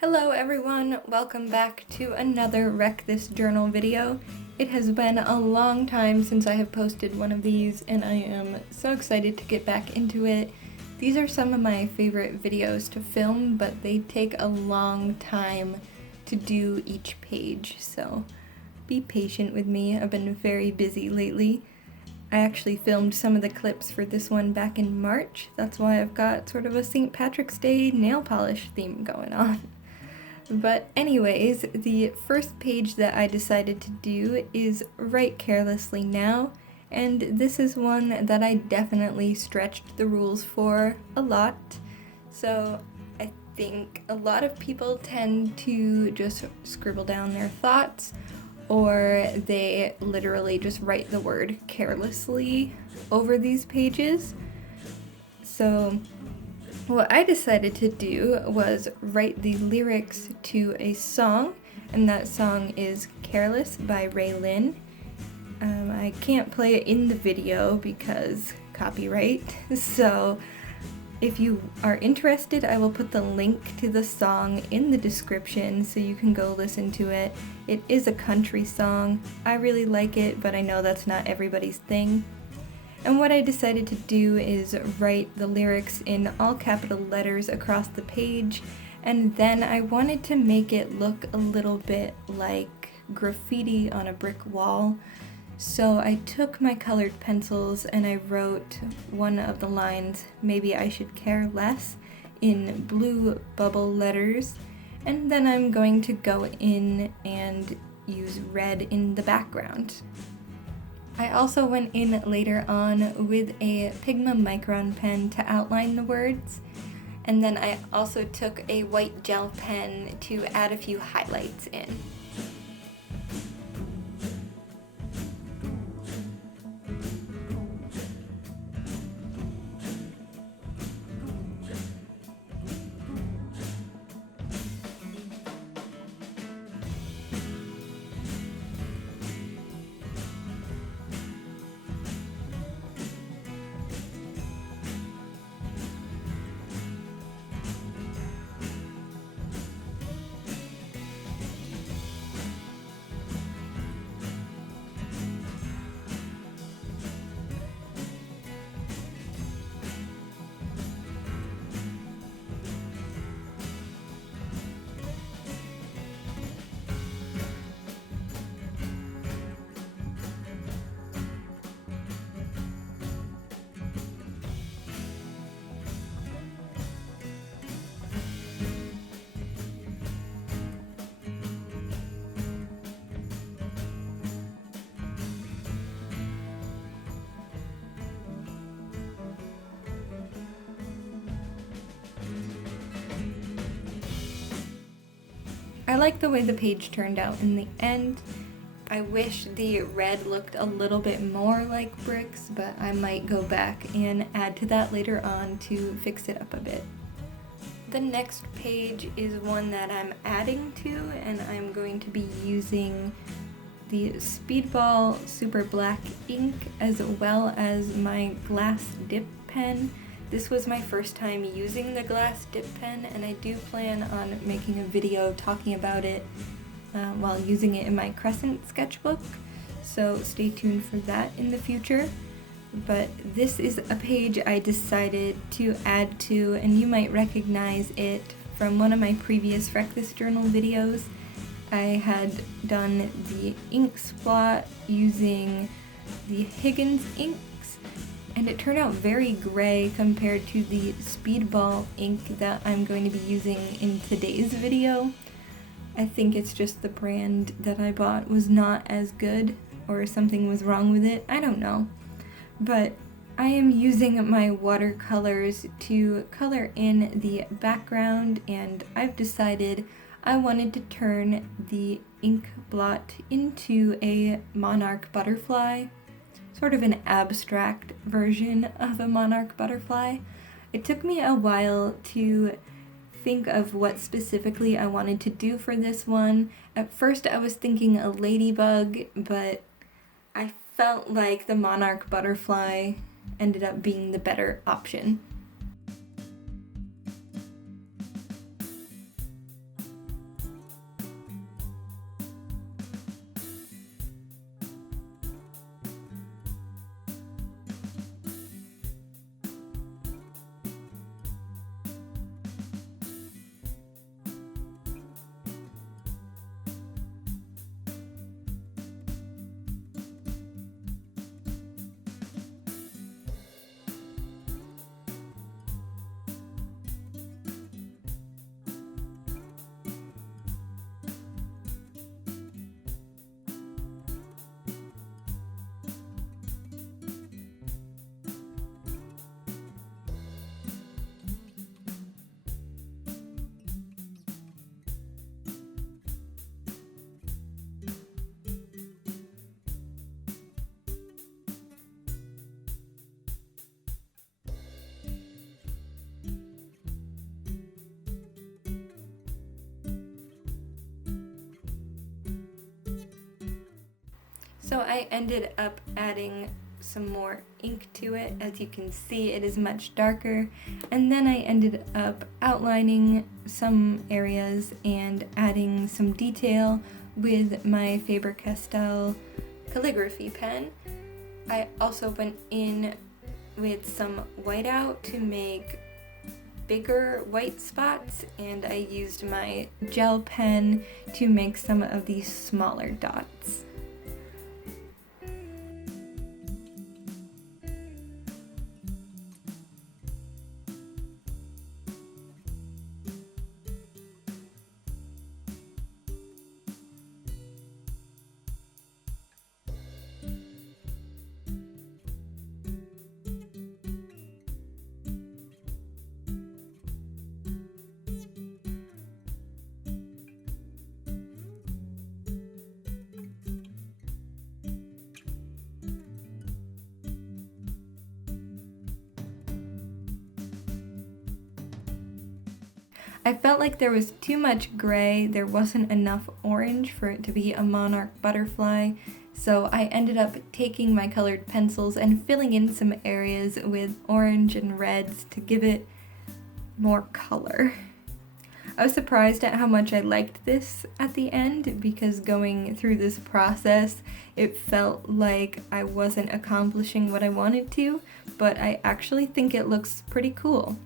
Hello everyone, welcome back to another Wreck This Journal video. It has been a long time since I have posted one of these and I am so excited to get back into it. These are some of my favorite videos to film, but they take a long time to do each page, so be patient with me. I've been very busy lately. I actually filmed some of the clips for this one back in March. That's why I've got sort of a St. Patrick's Day nail polish theme going on. But anyways, the first page that I decided to do is Write Carelessly Now, and this is one that I definitely stretched the rules for a lot. So I think a lot of people tend to just scribble down their thoughts, or they literally just write the word carelessly over these pages. So what I decided to do was write the lyrics to a song, and that song is Careless by Raylin. I can't play it in the video because copyright, so if you are interested, I will put the link to the song in the description so you can go listen to it. It is a country song. I really like it, but I know that's not everybody's thing. And what I decided to do is write the lyrics in all capital letters across the page, and then I wanted to make it look a little bit like graffiti on a brick wall. So I took my colored pencils and I wrote one of the lines, "Maybe I should care less," in blue bubble letters, and then I'm going to go in and use red in the background. I also went in later on with a Pigma Micron pen to outline the words, and then I also took a white gel pen to add a few highlights in. I like the way the page turned out in the end. I wish the red looked a little bit more like bricks, but I might go back and add to that later on to fix it up a bit. The next page is one that I'm adding to, and I'm going to be using the Speedball Super Black ink as well as my glass dip pen. This was my first time using the glass dip pen, and I do plan on making a video talking about it while using it in my Crescent sketchbook, so stay tuned for that in the future. But this is a page I decided to add to, and you might recognize it from one of my previous Wreck This Journal videos. I had done the ink splot using the Higgins ink, and it turned out very gray compared to the Speedball ink that I'm going to be using in today's video. I think it's just the brand that I bought was not as good, or something was wrong with it, I don't know. But I am using my watercolors to color in the background, and I've decided I wanted to turn the ink blot into a monarch butterfly. Sort of an abstract version of a monarch butterfly. It took me a while to think of what specifically I wanted to do for this one. At first I was thinking a ladybug, but I felt like the monarch butterfly ended up being the better option. So I ended up adding some more ink to it. As you can see, it is much darker. And then I ended up outlining some areas and adding some detail with my Faber-Castell calligraphy pen. I also went in with some whiteout to make bigger white spots, and I used my gel pen to make some of these smaller dots. I felt like there was too much gray, there wasn't enough orange for it to be a monarch butterfly, so I ended up taking my colored pencils and filling in some areas with orange and reds to give it more color. I was surprised at how much I liked this at the end, because going through this process, it felt like I wasn't accomplishing what I wanted to, but I actually think it looks pretty cool.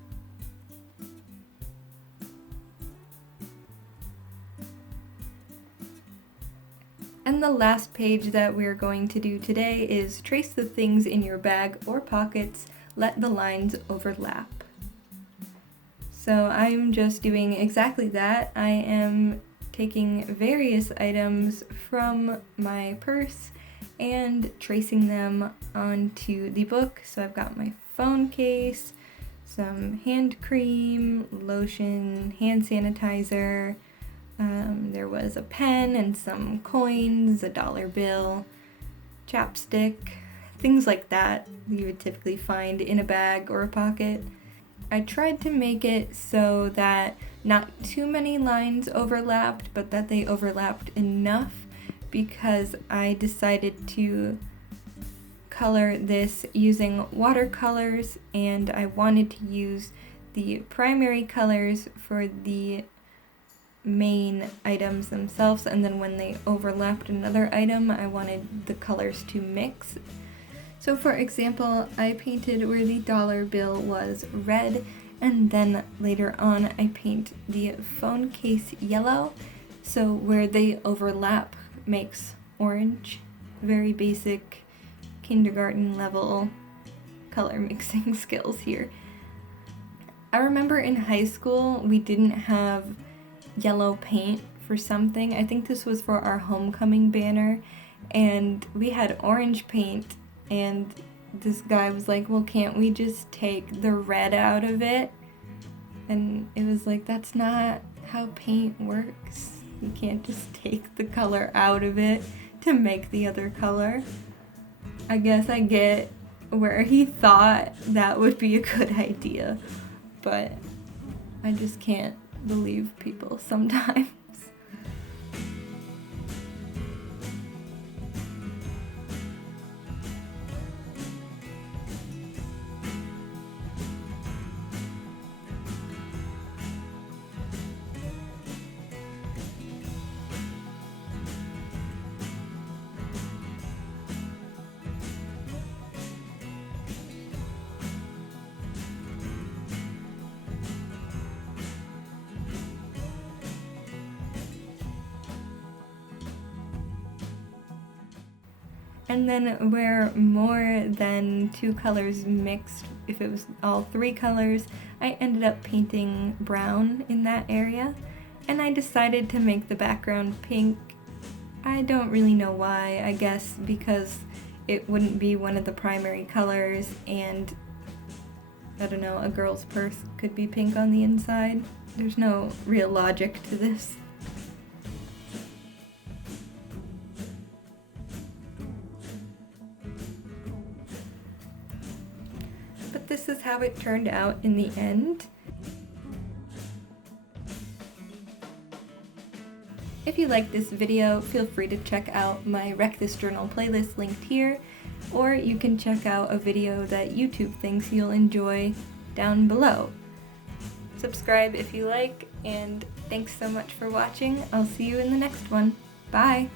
And the last page that we're going to do today is trace the things in your bag or pockets, let the lines overlap. So I'm just doing exactly that. I am taking various items from my purse and tracing them onto the book. So I've got my phone case, some hand cream, lotion, hand sanitizer. There was a pen and some coins, a dollar bill, chapstick, things like that you would typically find in a bag or a pocket. I tried to make it so that not too many lines overlapped, but that they overlapped enough, because I decided to color this using watercolors, and I wanted to use the primary colors for the main items themselves, and then when they overlapped another item, I wanted the colors to mix. So for example, I painted where the dollar bill was red, and then later on I paint the phone case yellow, so where they overlap makes orange. Very basic kindergarten level color mixing skills here. I remember in high school we didn't have yellow paint for something. I think this was for our homecoming banner, and we had orange paint, and this guy was like, well, can't we just take the red out of it? And it was like, that's not how paint works. You can't just take the color out of it to make the other color. I guess I get where he thought that would be a good idea, but I just can't believe people sometimes. And then where more than two colors mixed, if it was all three colors, I ended up painting brown in that area. And I decided to make the background pink. I don't really know why. I guess because it wouldn't be one of the primary colors, and I don't know, a girl's purse could be pink on the inside. There's no real logic to this. But this is how it turned out in the end. If you like this video, feel free to check out my Wreck This Journal playlist linked here, or you can check out a video that YouTube thinks you'll enjoy down below. Subscribe if you like, and thanks so much for watching. I'll see you in the next one. Bye!